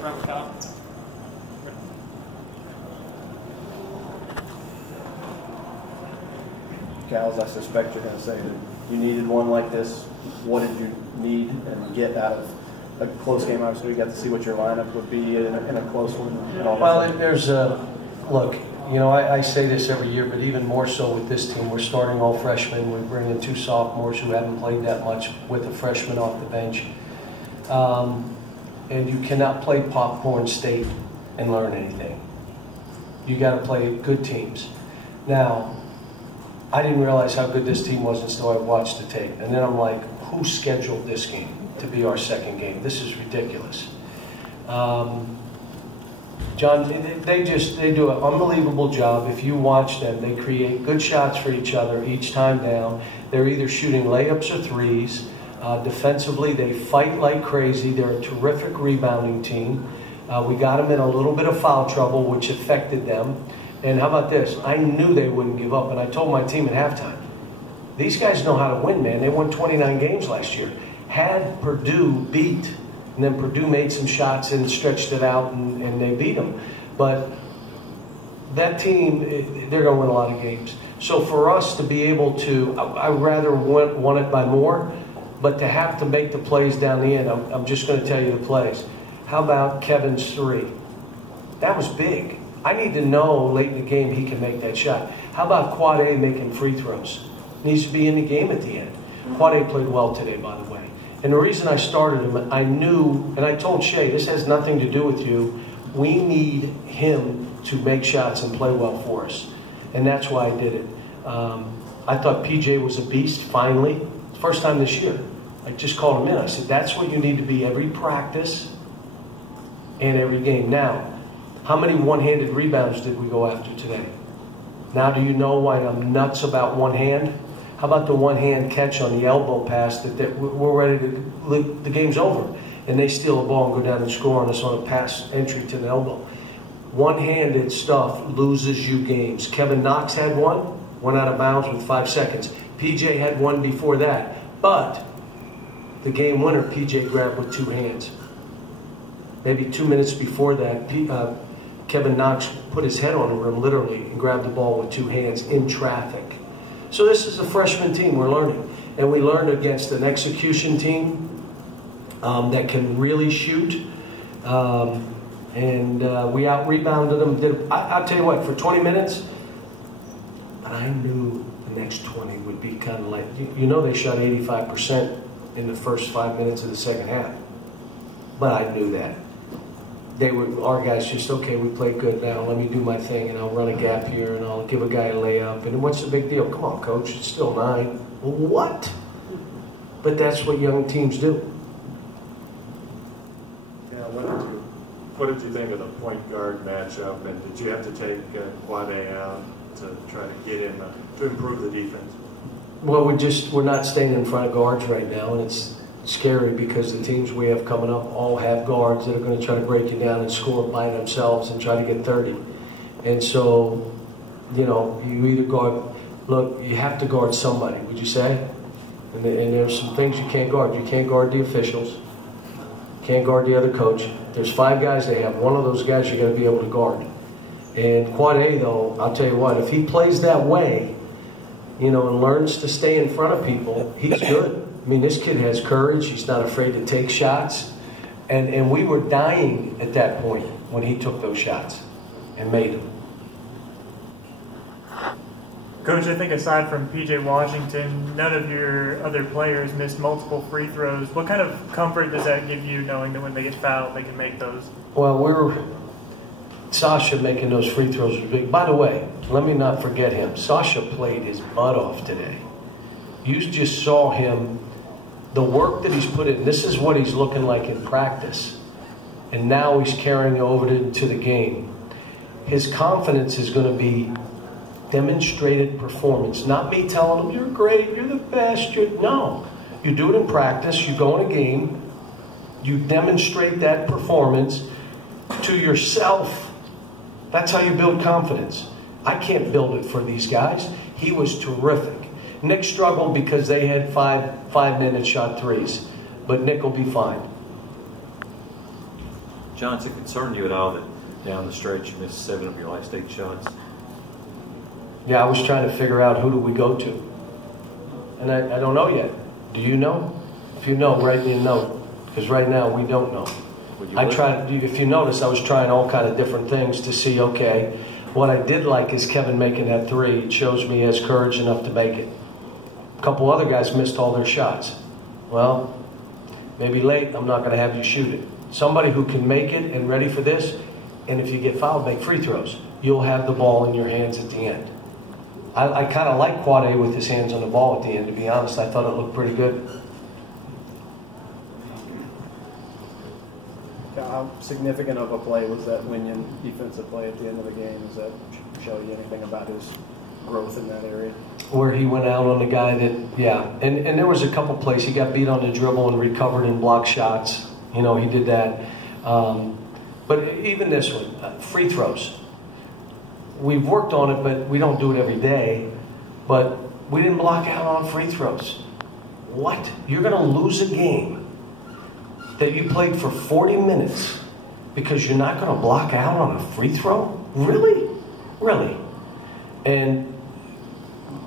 front top. Gals, I suspect you're going to say that you needed one like this. What did you need and get out of a close game? Obviously, we got to see what your lineup would be in a close one. And all well, that. there's a look. You know, I say this every year, but even more so with this team. We're starting all freshmen. We're bringing 2 sophomores who haven't played that much with a freshman off the bench. And you cannot play popcorn state and learn anything. You got to play good teams. Now, I didn't realize how good this team was until I watched the tape. And then I'm like, who scheduled this game to be our second game? This is ridiculous. John, they do an unbelievable job. If you watch them, they create good shots for each other each time down. They're either shooting layups or threes. Defensively, they fight like crazy. They're a terrific rebounding team. We got them in a little bit of foul trouble, which affected them. And how about this? I knew they wouldn't give up, and I told my team at halftime, these guys know how to win, man. They won 29 games last year. Had Purdue beat, and then Purdue made some shots and stretched it out, and they beat them. But that team, they're going to win a lot of games. So for us to be able to, I rather won it by more, but to have to make the plays down the end, I'm just going to tell you the plays. How about Kevin's 3? That was big. I need to know late in the game he can make that shot. How about Quad A making free throws? Needs to be in the game at the end. Quad A played well today, by the way. And the reason I started him, I knew, and I told Shea, this has nothing to do with you. We need him to make shots and play well for us. And that's why I did it. I thought PJ was a beast, finally. First time this year. I just called him in. I said, that's what you need to be every practice and every game. Now, how many one-handed rebounds did we go after today? Now do you know why I'm nuts about one hand? How about the one-hand catch on the elbow pass that we're ready to, the game's over, and they steal a ball and go down and score on us on a pass entry to the elbow. One-handed stuff loses you games. Kevin Knox had one, went out of bounds with 5 seconds. PJ had one before that, but the game winner PJ grabbed with 2 hands. Maybe 2 minutes before that, Kevin Knox put his head on the rim literally and grabbed the ball with 2 hands in traffic. So this is a freshman team we're learning. And we learned against an execution team that can really shoot. We out-rebounded them. I'll tell you what, for 20 minutes, I knew the next 20 would be kind of like, you know they shot 85% in the first 5 minutes of the second half. But I knew that. Our guys just, okay, we played good now, let me do my thing, and I'll run a gap here, and I'll give a guy a layup, and what's the big deal? Come on, coach, it's still 9. What? But that's what young teams do. Yeah, what did you think of the point guard matchup, and did you have to take Quad A out to try to get him to improve the defense? Well, we're not staying in front of guards right now, and it's scary because the teams we have coming up all have guards that are going to try to break you down and score by themselves and try to get 30. And so, you know, you either guard, look, you have to guard somebody, would you say? And there's some things you can't guard. You can't guard the officials. Can't guard the other coach. There's 5 guys they have. One of those guys you're going to be able to guard. And Quad A, though, I'll tell you what, if he plays that way, you know, and learns to stay in front of people, he's good. I mean, this kid has courage. He's not afraid to take shots. And we were dying at that point when he took those shots and made them. Coach, I think aside from P.J. Washington, none of your other players missed multiple free throws. What kind of comfort does that give you knowing that when they get fouled, they can make those? Well, Sasha making those free throws was big. By the way, let me not forget him. Sasha played his butt off today. You just saw him, the work that he's put in. This is what he's looking like in practice. And now he's carrying over to the game. His confidence is going to be demonstrated performance. Not me telling him, you're great, you're the best. No. You do it in practice. You go in a game. You demonstrate that performance to yourself. That's how you build confidence. I can't build it for these guys. He was terrific. Nick struggled because they had five-minute shot threes. But Nick will be fine. John, does it concern you at all that down the stretch you missed 7 of your last 8 shots? Yeah, I was trying to figure out who do we go to. And I don't know yet. Do you know? If you know, write me a note. Because right now, we don't know. If you notice, I was trying all kind of different things to see, okay, what I did like is Kevin making that 3. It shows me he has courage enough to make it. A couple other guys missed all their shots. Well, maybe late, I'm not going to have you shoot it. Somebody who can make it and ready for this, and if you get fouled, make free throws. You'll have the ball in your hands at the end. I kind of like Quade with his hands on the ball at the end, to be honest. I thought it looked pretty good. How significant of a play was that Winion defensive play at the end of the game? Does that show you anything about his growth in that area? Where he went out on the guy that, yeah. And there was a couple plays. He got beat on the dribble and recovered in block shots. You know, he did that. But even this one, free throws. We've worked on it, but we don't do it every day. But we didn't block out on free throws. What? You're going to lose a game that you played for 40 minutes because you're not going to block out on a free throw? Really? Really? And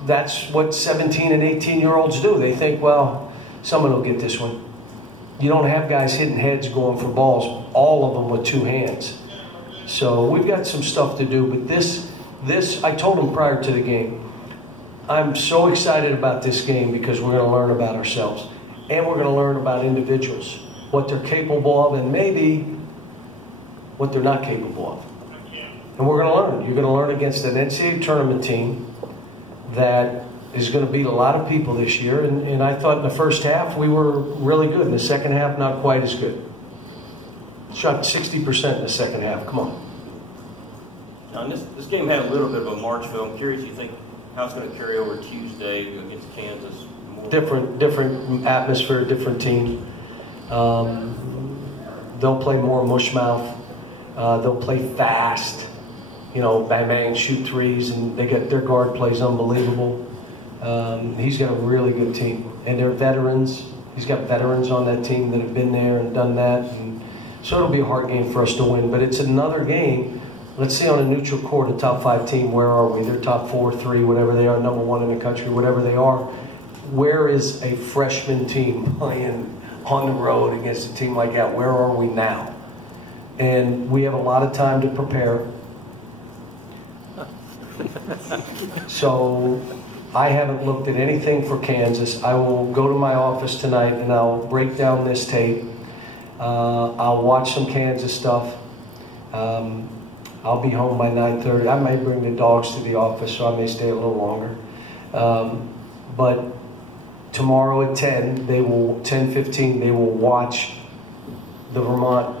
that's what 17 and 18-year-olds do. They think, well, someone will get this one. You don't have guys hitting heads going for balls, all of them with 2 hands. So we've got some stuff to do. But this, I told him prior to the game, I'm so excited about this game because we're going to learn about ourselves. And we're going to learn about individuals, what they're capable of, and maybe what they're not capable of. And we're going to learn. You're going to learn against an NCAA tournament team that is going to beat a lot of people this year. And I thought in the first half we were really good. In the second half, not quite as good. Shot 60% in the second half. Come on. Now, this game had a little bit of a March feel. I'm curious, you think how it's going to carry over Tuesday against Kansas? Different atmosphere, different team. They'll play more mushmouth. They'll play fast. You know, bang, bang, shoot threes, and their guard plays unbelievable. He's got a really good team, and they're veterans. He's got veterans on that team that have been there and done that, and so it'll be a hard game for us to win. But it's another game. Let's see on a neutral court, a top 5 team. Where are we? They're top 4, 3, whatever they are, number 1 in the country, whatever they are. Where is a freshman team playing on the road against a team like that? Where are we now? And we have a lot of time to prepare. So I haven't looked at anything for Kansas. I will go to my office tonight and I'll break down this tape. I'll watch some Kansas stuff. I'll be home by 9:30. I may bring the dogs to the office, so I may stay a little longer. But tomorrow at 10:15, they will watch the Vermont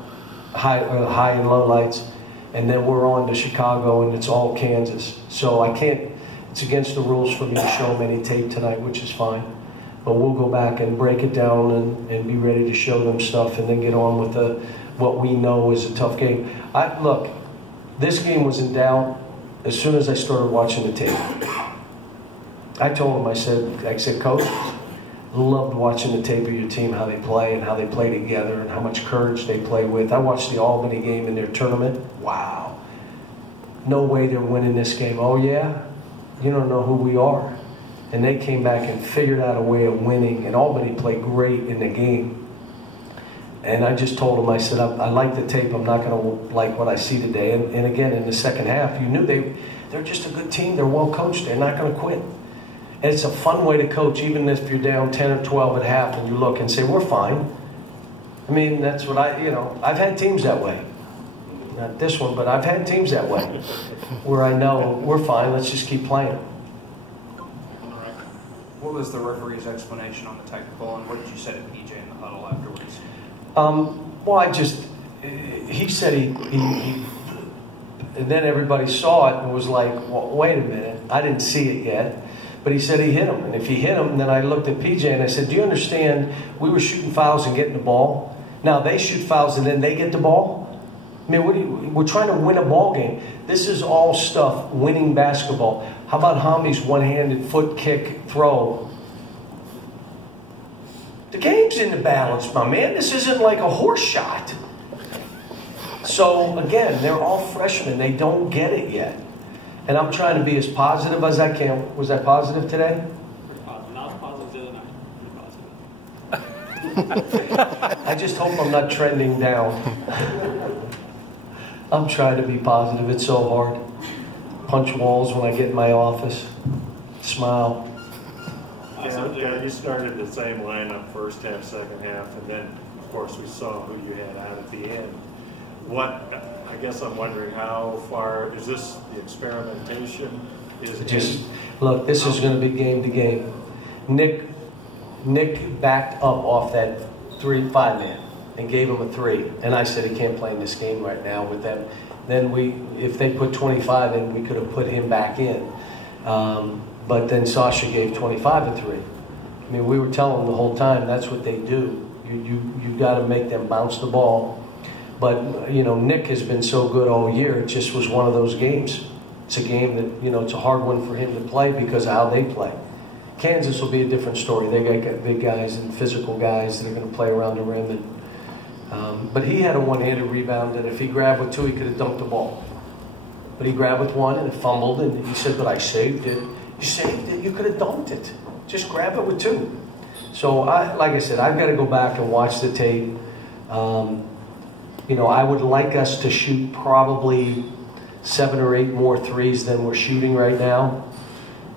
high and low lights, and then we're on to Chicago, and it's all Kansas. So I can't. It's against the rules for me to show them any tape tonight, which is fine. But we'll go back and break it down and be ready to show them stuff, and then get on with what we know is a tough game. Look, this game was in doubt as soon as I started watching the tape. I told him, I said, Coach, loved watching the tape of your team, how they play and how they play together and how much courage they play with. I watched the Albany game in their tournament. Wow. No way they're winning this game. Oh, yeah? You don't know who we are. And they came back and figured out a way of winning, and Albany played great in the game. And I just told them, I said, I like the tape. I'm not going to like what I see today. And again, in the second half, you knew they're just a good team. They're well coached. They're not going to quit. And it's a fun way to coach, even if you're down 10 or 12 at half and you look and say, we're fine. I mean, that's what I've had teams that way. Not this one, but I've had teams that way where I know we're fine, let's just keep playing. What was the referee's explanation on the technical, and what did you say to PJ in the huddle afterwards? Well, he said he and then everybody saw it and was like, well, wait a minute, I didn't see it yet. But he said he hit him. And if he hit him, then I looked at PJ and I said, do you understand we were shooting fouls and getting the ball? Now they shoot fouls and then they get the ball? I mean, we're trying to win a ball game. This is all stuff, winning basketball. How about Hami's one-handed foot kick throw? The game's in the balance, my man. This isn't like a horse shot. So again, they're all freshmen. They don't get it yet. And I'm trying to be as positive as I can. Was I positive today? Not as positive the other night. Pretty positive. I just hope I'm not trending down. I'm trying to be positive. It's so hard. Punch walls when I get in my office. Smile. Yeah, you started the same lineup first half, second half, and then, of course, we saw who you had out at the end. I guess I'm wondering how far, is this the experimentation? Look, this is going to be game to game. Nick backed up off that 3-5-man and gave him a 3. And I said he can't play in this game right now with them. Then if they put 25 in, we could have put him back in. But then Sasha gave 25 a 3. I mean, we were telling them the whole time that's what they do. You got to make them bounce the ball. But Nick has been so good all year. It just was one of those games. It's a game that it's a hard one for him to play because of how they play. Kansas will be a different story. They got big guys and physical guys that are going to play around the rim. But he had a one-handed rebound, and if he grabbed with 2, he could have dunked the ball. But he grabbed with 1 and it fumbled, and he said, "But I saved it." You saved it. You could have dunked it. Just grab it with 2. So, like I said, I've got to go back and watch the tape. I would like us to shoot probably 7 or 8 more threes than we're shooting right now.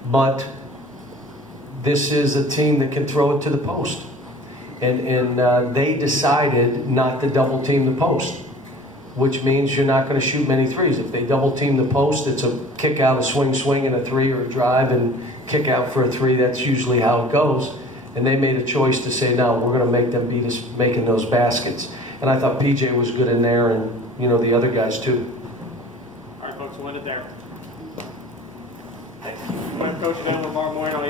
But this is a team that can throw it to the post. And they decided not to double team the post, which means you're not going to shoot many threes. If they double team the post, it's a kick out, a swing, and a 3, or a drive and kick out for a 3. That's usually how it goes. And they made a choice to say, no, we're going to make them beat us making those baskets. And I thought PJ was good in there, and the other guys too. All right, folks, we'll end it there. Thank you. Coach,